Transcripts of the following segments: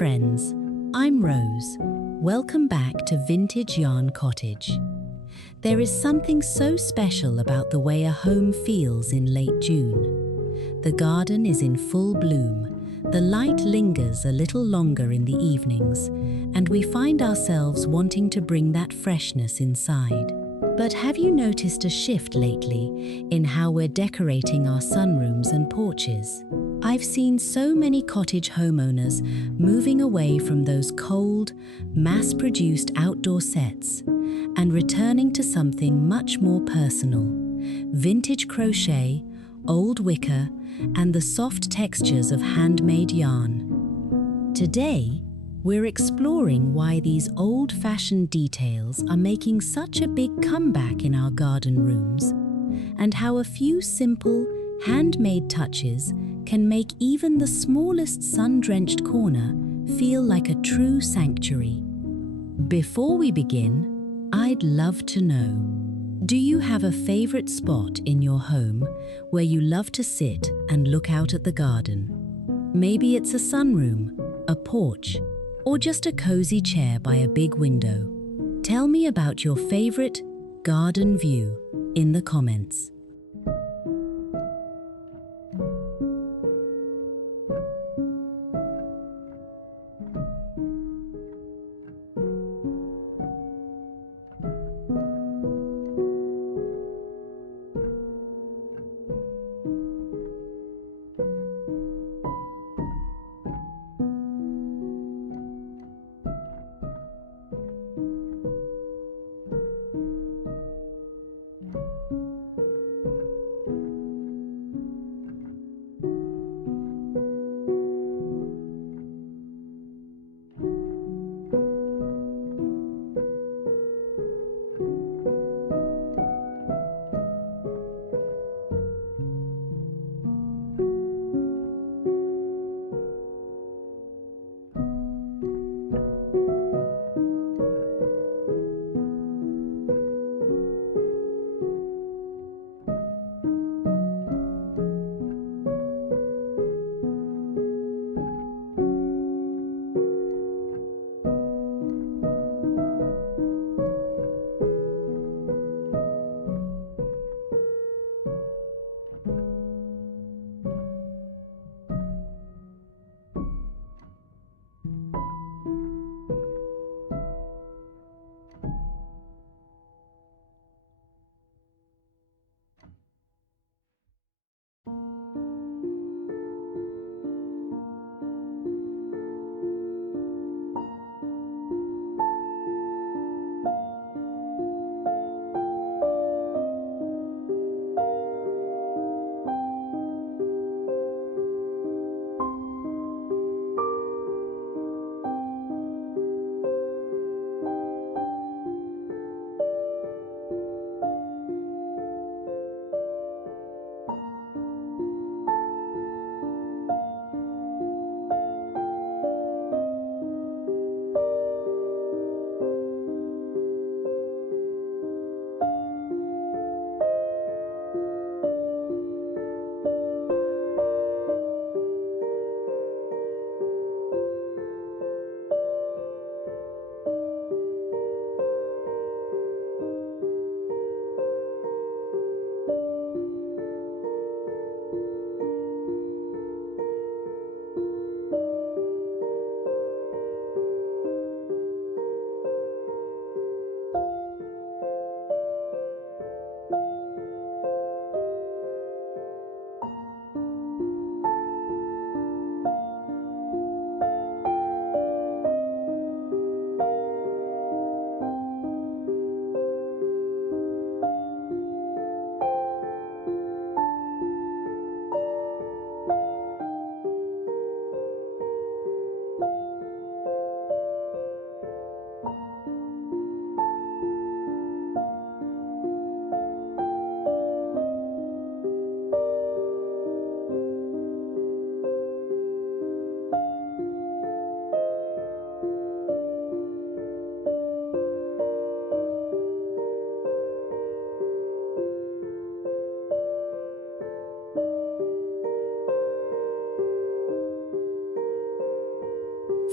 friends, I'm Rose. Welcome back to Vintage Yarn Cottage. There is something so special about the way a home feels in late June. The garden is in full bloom, the light lingers a little longer in the evenings, and we find ourselves wanting to bring that freshness inside. But have you noticed a shift lately in how we're decorating our sunrooms and porches? I've seen so many cottage homeowners moving away from those cold, mass-produced outdoor sets and returning to something much more personal. Vintage crochet, old wicker, and the soft textures of handmade yarn. Today, we're exploring why these old-fashioned details are making such a big comeback in our garden rooms, and how a few simple, handmade touches can make even the smallest sun-drenched corner feel like a true sanctuary. Before we begin, I'd love to know, do you have a favorite spot in your home where you love to sit and look out at the garden? Maybe it's a sunroom, a porch, or just a cozy chair by a big window. Tell me about your favorite garden view in the comments.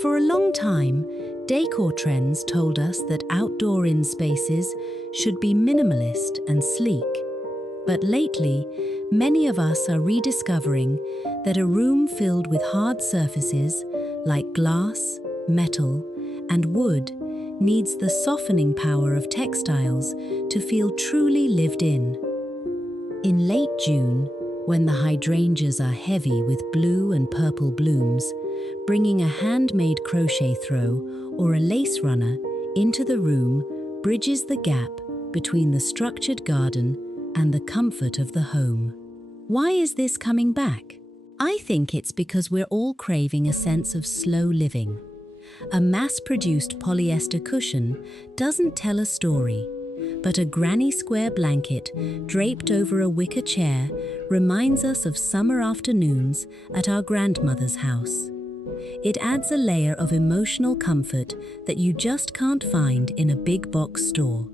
For a long time, decor trends told us that outdoor-in spaces should be minimalist and sleek. But lately, many of us are rediscovering that a room filled with hard surfaces like glass, metal, and wood needs the softening power of textiles to feel truly lived in. In late June, when the hydrangeas are heavy with blue and purple blooms, bringing a handmade crochet throw or a lace runner into the room bridges the gap between the structured garden and the comfort of the home. Why is this coming back? I think it's because we're all craving a sense of slow living. A mass-produced polyester cushion doesn't tell a story, but a granny square blanket draped over a wicker chair reminds us of summer afternoons at our grandmother's house. It adds a layer of emotional comfort that you just can't find in a big box store.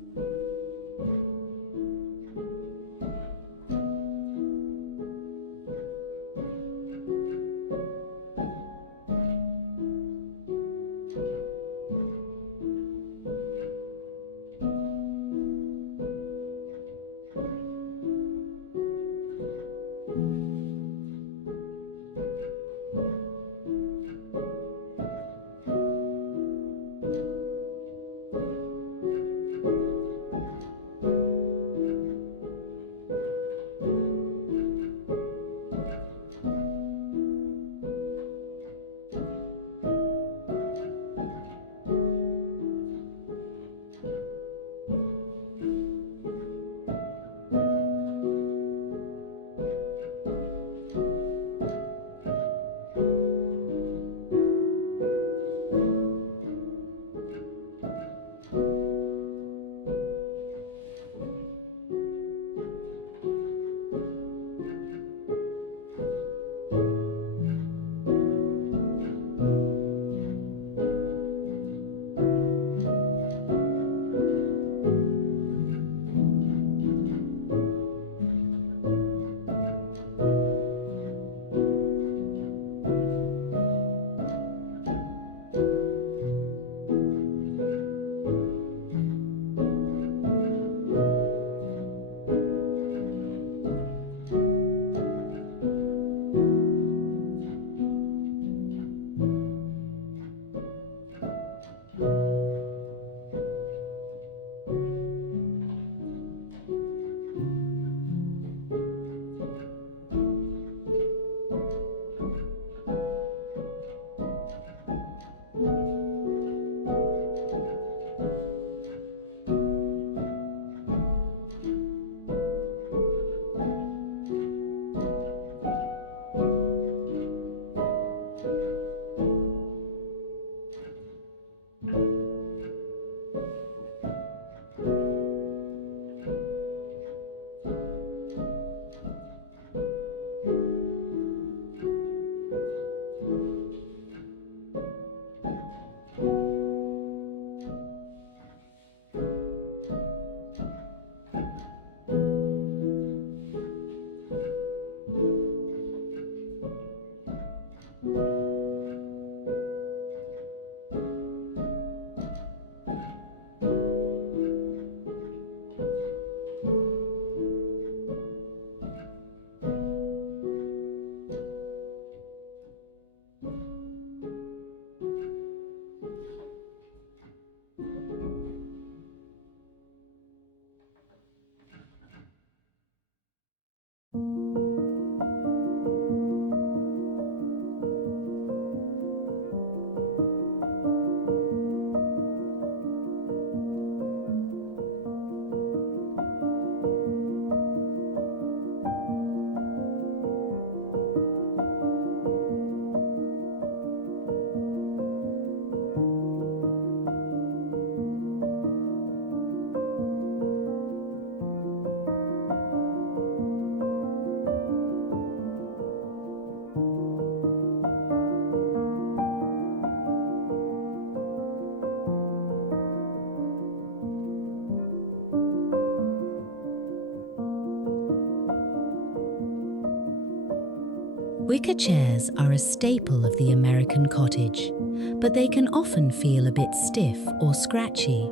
Wicker chairs are a staple of the American cottage. but they can often feel a bit stiff or scratchy.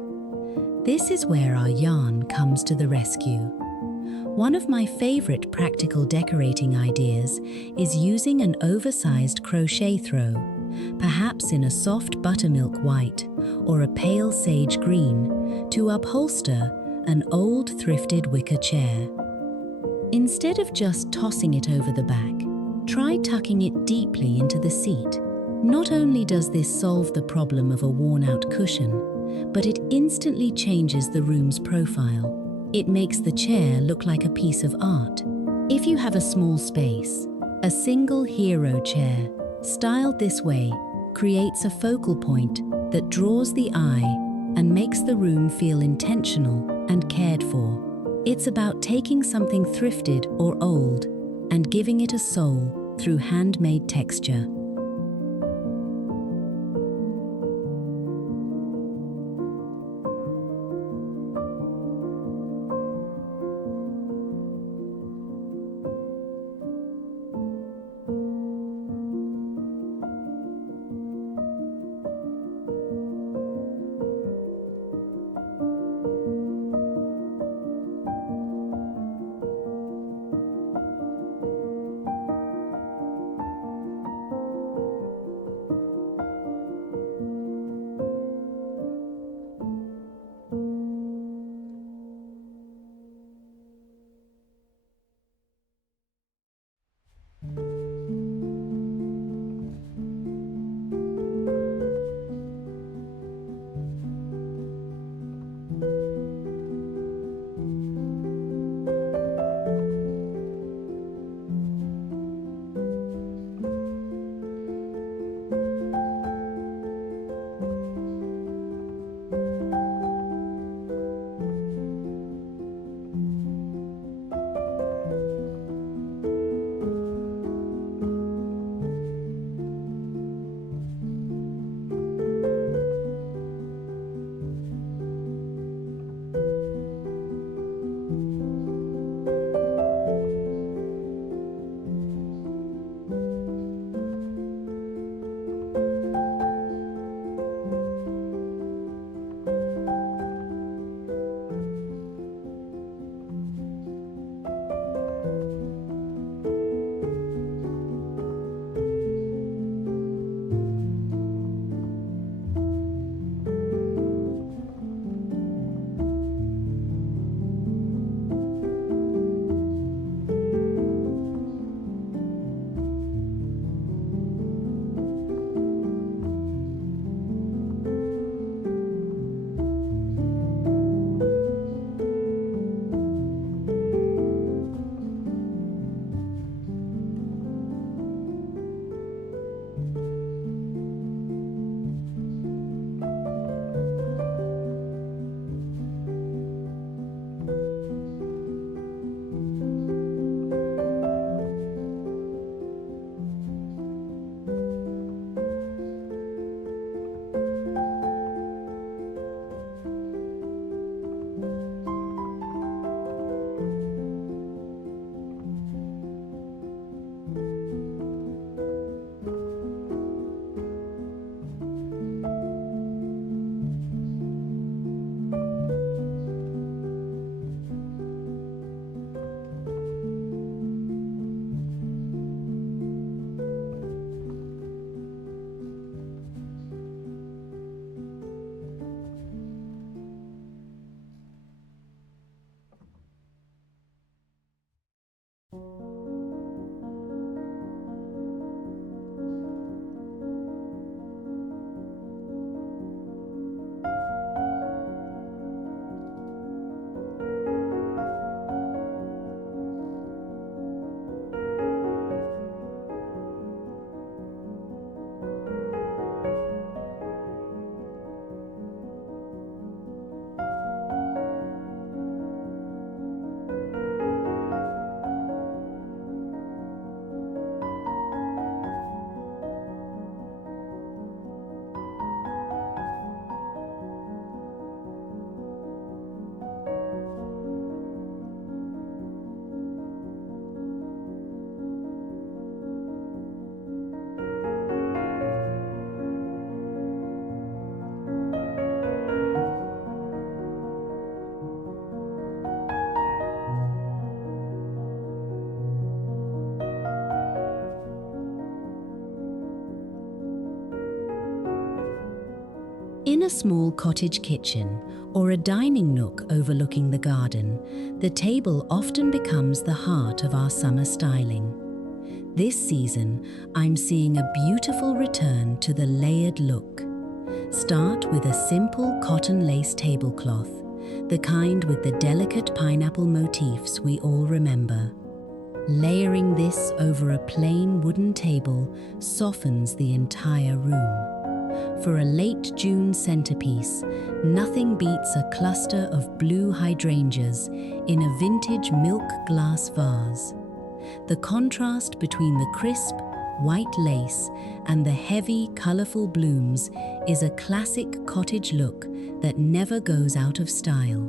This is where our yarn comes to the rescue. One of my favorite practical decorating ideas is using an oversized crochet throw, perhaps in a soft buttermilk white or a pale sage green, to upholster an old thrifted wicker chair. Instead of just tossing it over the back, try tucking it deeply into the seat. Not only does this solve the problem of a worn-out cushion, but it instantly changes the room's profile. It makes the chair look like a piece of art. If you have a small space, a single hero chair, styled this way, creates a focal point that draws the eye and makes the room feel intentional and cared for. It's about taking something thrifted or old and giving it a soul through handmade texture. In a small cottage kitchen or a dining nook overlooking the garden, the table often becomes the heart of our summer styling. This season, I'm seeing a beautiful return to the layered look. Start with a simple cotton lace tablecloth, the kind with the delicate pineapple motifs we all remember. Layering this over a plain wooden table softens the entire room. For a late June centerpiece, nothing beats a cluster of blue hydrangeas in a vintage milk glass vase. The contrast between the crisp, white lace and the heavy, colorful blooms is a classic cottage look that never goes out of style.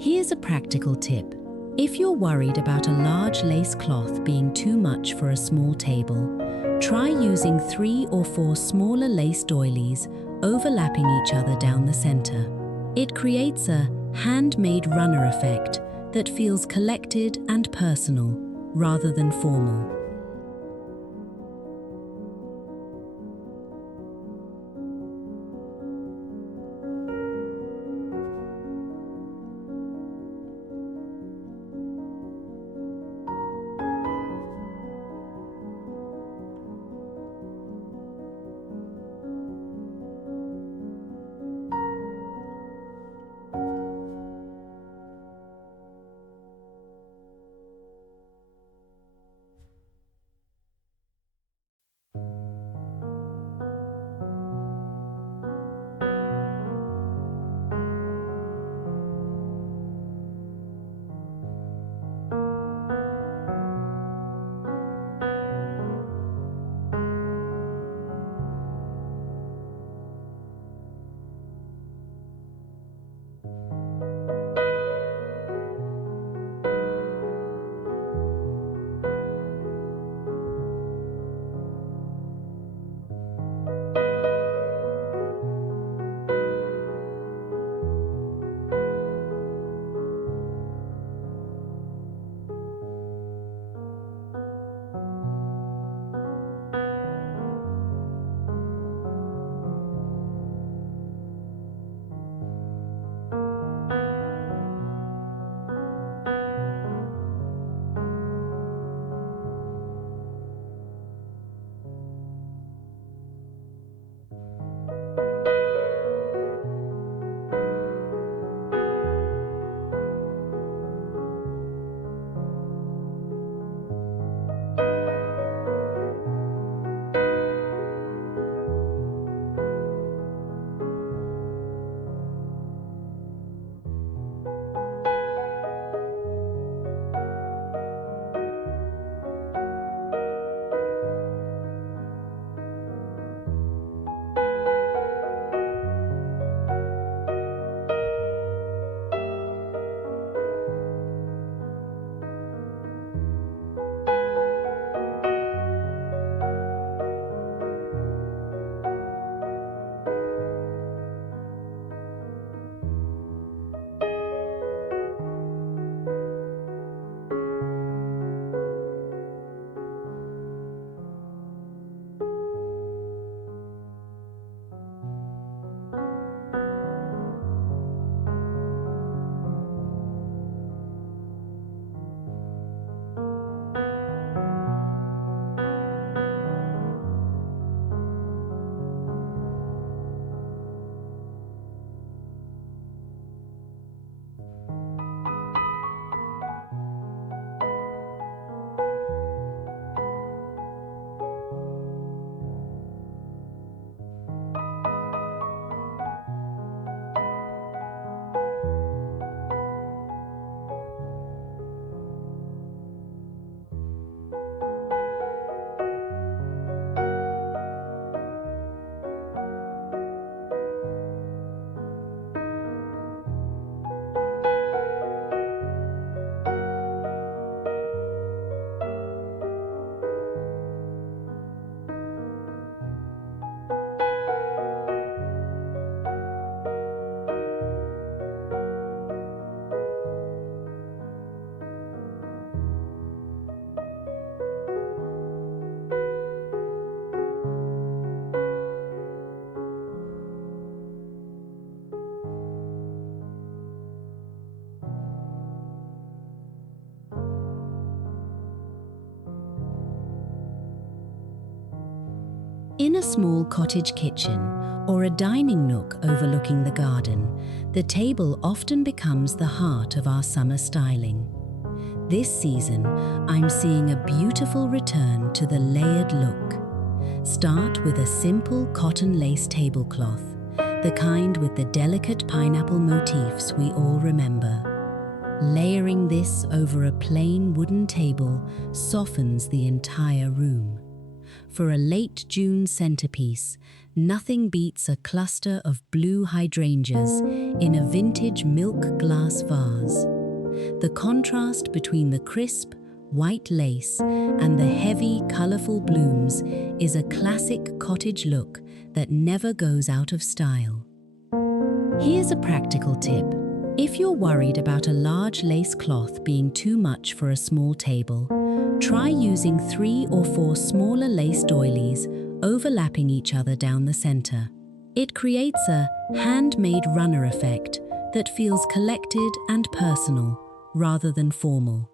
Here's a practical tip. If you're worried about a large lace cloth being too much for a small table, try using 3 or 4 smaller lace doilies overlapping each other down the center. It creates a handmade runner effect that feels collected and personal rather than formal. In a small cottage kitchen or a dining nook overlooking the garden, the table often becomes the heart of our summer styling. This season, I'm seeing a beautiful return to the layered look. Start with a simple cotton lace tablecloth, the kind with the delicate pineapple motifs we all remember. Layering this over a plain wooden table softens the entire room. For a late June centerpiece, nothing beats a cluster of blue hydrangeas in a vintage milk glass vase. The contrast between the crisp, white lace and the heavy, colorful blooms is a classic cottage look that never goes out of style. Here's a practical tip. If you're worried about a large lace cloth being too much for a small table, try using 3 or 4 smaller lace doilies overlapping each other down the center. It creates a handmade runner effect that feels collected and personal rather than formal.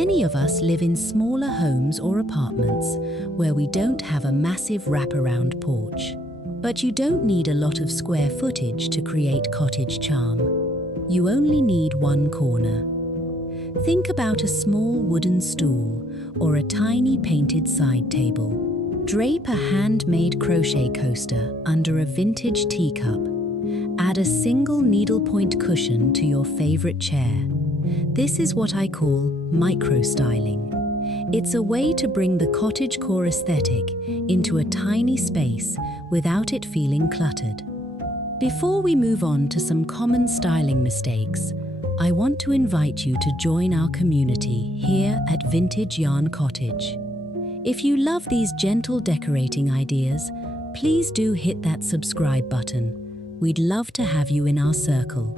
Many of us live in smaller homes or apartments where we don't have a massive wraparound porch. But you don't need a lot of square footage to create cottage charm. You only need one corner. Think about a small wooden stool or a tiny painted side table. Drape a handmade crochet coaster under a vintage teacup. Add a single needlepoint cushion to your favorite chair. This is what I call micro-styling. It's a way to bring the cottagecore aesthetic into a tiny space without it feeling cluttered. Before we move on to some common styling mistakes, I want to invite you to join our community here at Vintage Yarn Cottage. If you love these gentle decorating ideas, please do hit that subscribe button. We'd love to have you in our circle.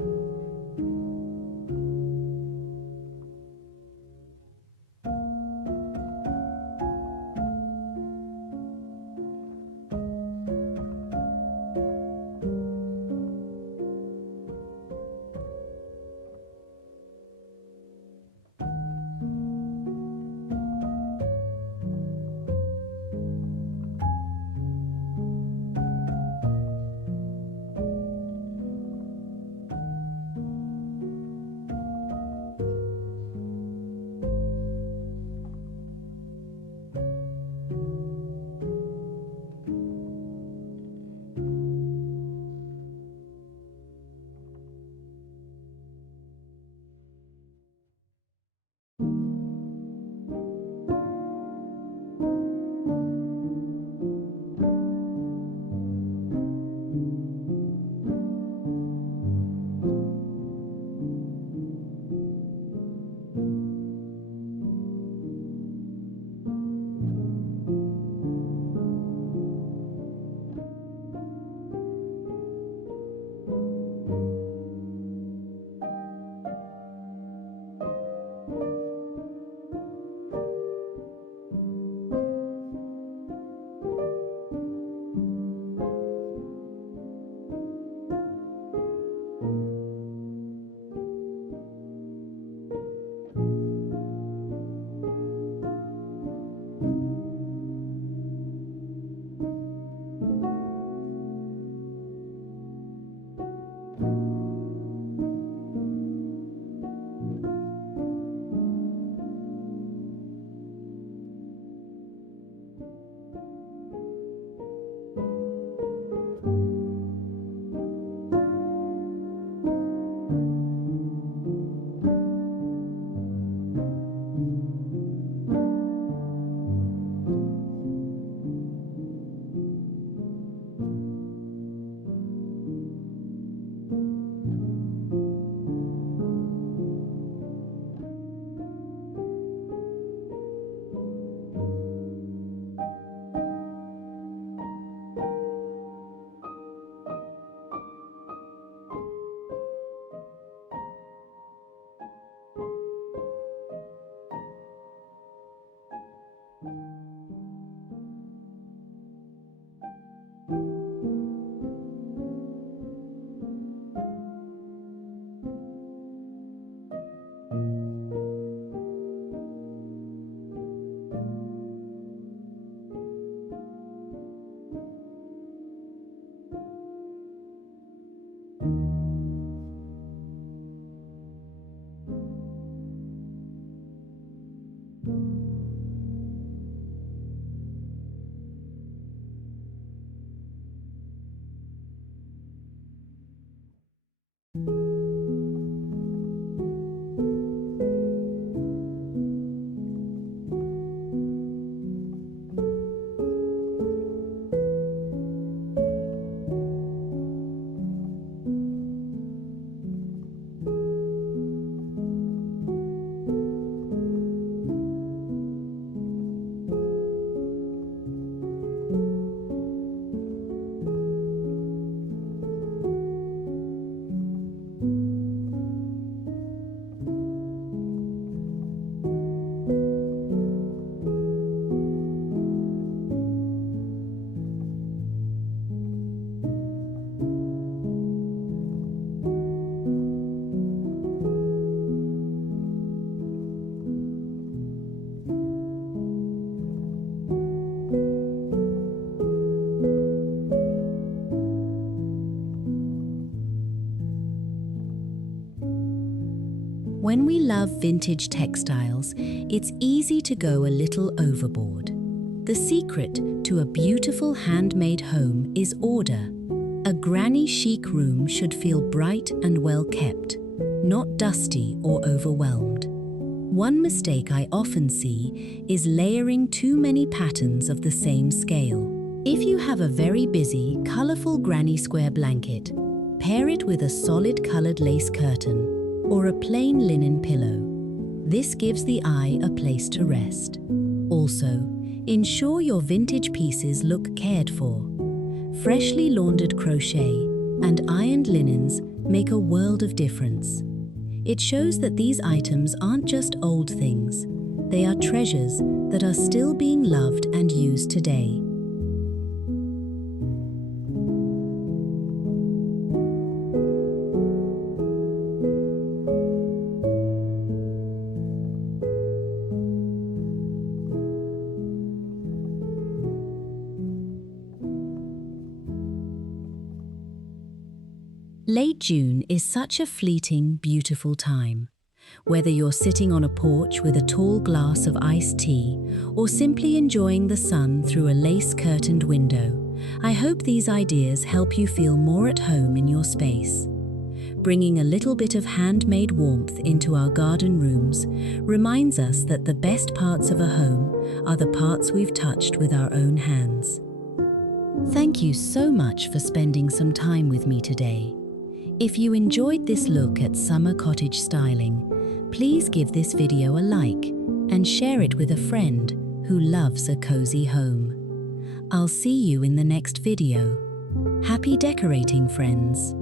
When we love vintage textiles, it's easy to go a little overboard. The secret to a beautiful handmade home is order. A granny chic room should feel bright and well kept, not dusty or overwhelmed. One mistake I often see is layering too many patterns of the same scale. If you have a very busy, colorful granny square blanket, pair it with a solid colored lace curtain or a plain linen pillow. This gives the eye a place to rest. Also, ensure your vintage pieces look cared for. Freshly laundered crochet and ironed linens make a world of difference. It shows that these items aren't just old things, they are treasures that are still being loved and used today. Late June is such a fleeting, beautiful time. Whether you're sitting on a porch with a tall glass of iced tea or simply enjoying the sun through a lace-curtained window, I hope these ideas help you feel more at home in your space. Bringing a little bit of handmade warmth into our garden rooms reminds us that the best parts of a home are the parts we've touched with our own hands. Thank you so much for spending some time with me today. If you enjoyed this look at summer cottage styling, please give this video a like and share it with a friend who loves a cozy home. I'll see you in the next video. Happy decorating, friends!